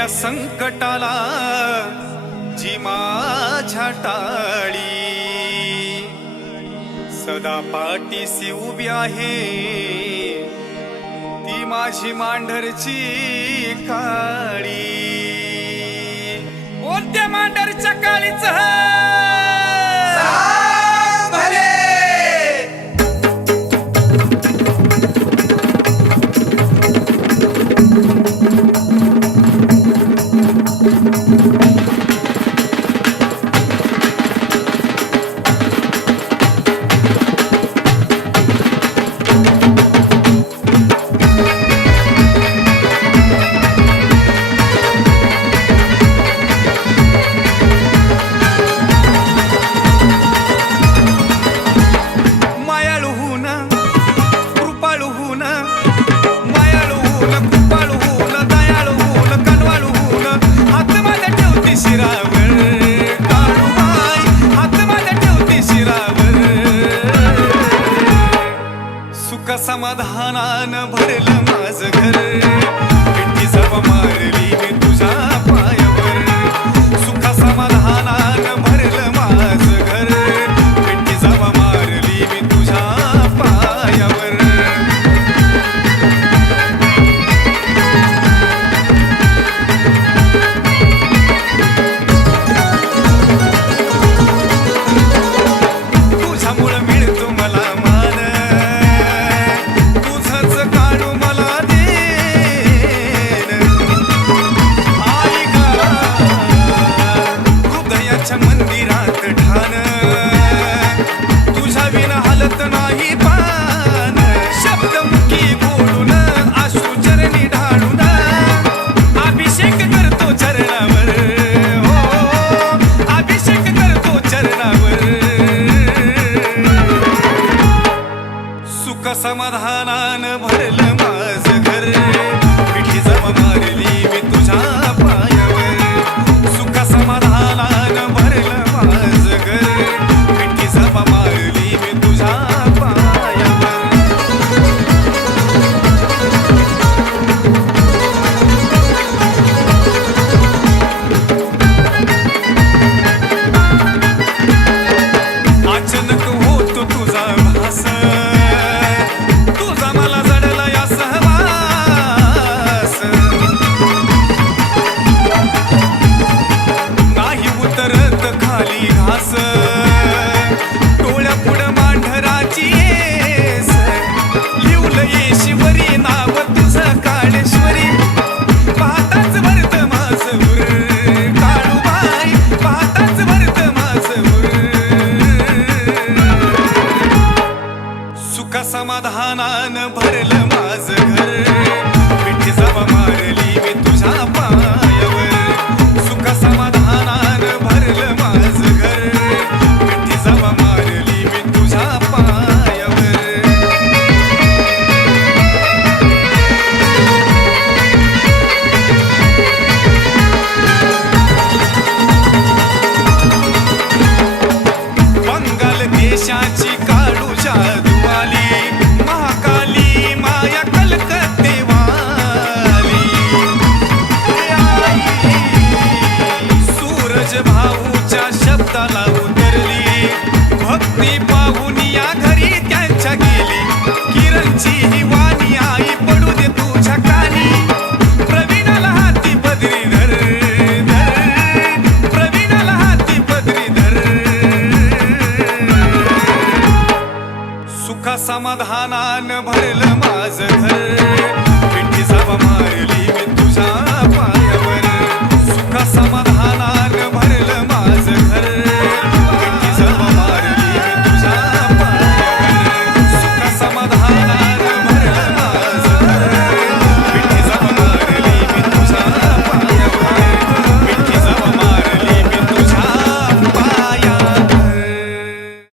आलेल्या संकटाला जी माझ्या टाळी सदा पाठीशी उभी आहे ती माझी मांढरची काळी. कोणत्या मांढरच्या काळीचं समाधानान भरलं माझं घर. विठ्ठी जप मारली मी तुझ्या पायावर. सुख समाधानान भरलं माझं घर. विठ्ठी जप मारली मी तुझ्या पायावर. तुझ्यामुळं मिळतो मला मंदिरात ठाण. तुझ्या विना हलत नाही पान. शब्दमुखी बोलून आशु चरणी ढाळून अभिषेक करतो चरणावर. हो अभिषेक करतो चरणावर. सुख समाधानान भरलं माझं घर. विठी जप मारली मी तुझ्या पायावर. सुख समाधानान भरलं माझं घर. विठी जप मारली मी तुझ्या पायावर. अचानक होतो तुझा भास. तुझा मला जडला या सहवास. नाही उतरत खाली घास. डोळ्या पुढं मांढराची येस. लिवलं येशीवरी नाव तुझं काळेश्वरी. पाहताच भरत माझं उर. काळूबाई पाहताच भरत माझं उर. सुख समाधानान भरलं माझं घर. विठी जप मारली मी तुझ्या पायावर. सुख समाधानान भरलं माझं घर. विठी जप मारली मी तुझ्या पायावर. बंगाल देशाची काळू जादूवाली. महाकाली माया कलकत्तेवाली. सूरज भाऊच्या शब्दाला उतरली. भक्ती पाहून या घरी त्यांच्या गेली. किरणची ही वाणी आई पडू दे तुझ्या कानी. प्रवीणाला हाती पदरी धर धर. प्रवीणाला हाती पदरी धर. सुख समाधानान भरलं माझं घर.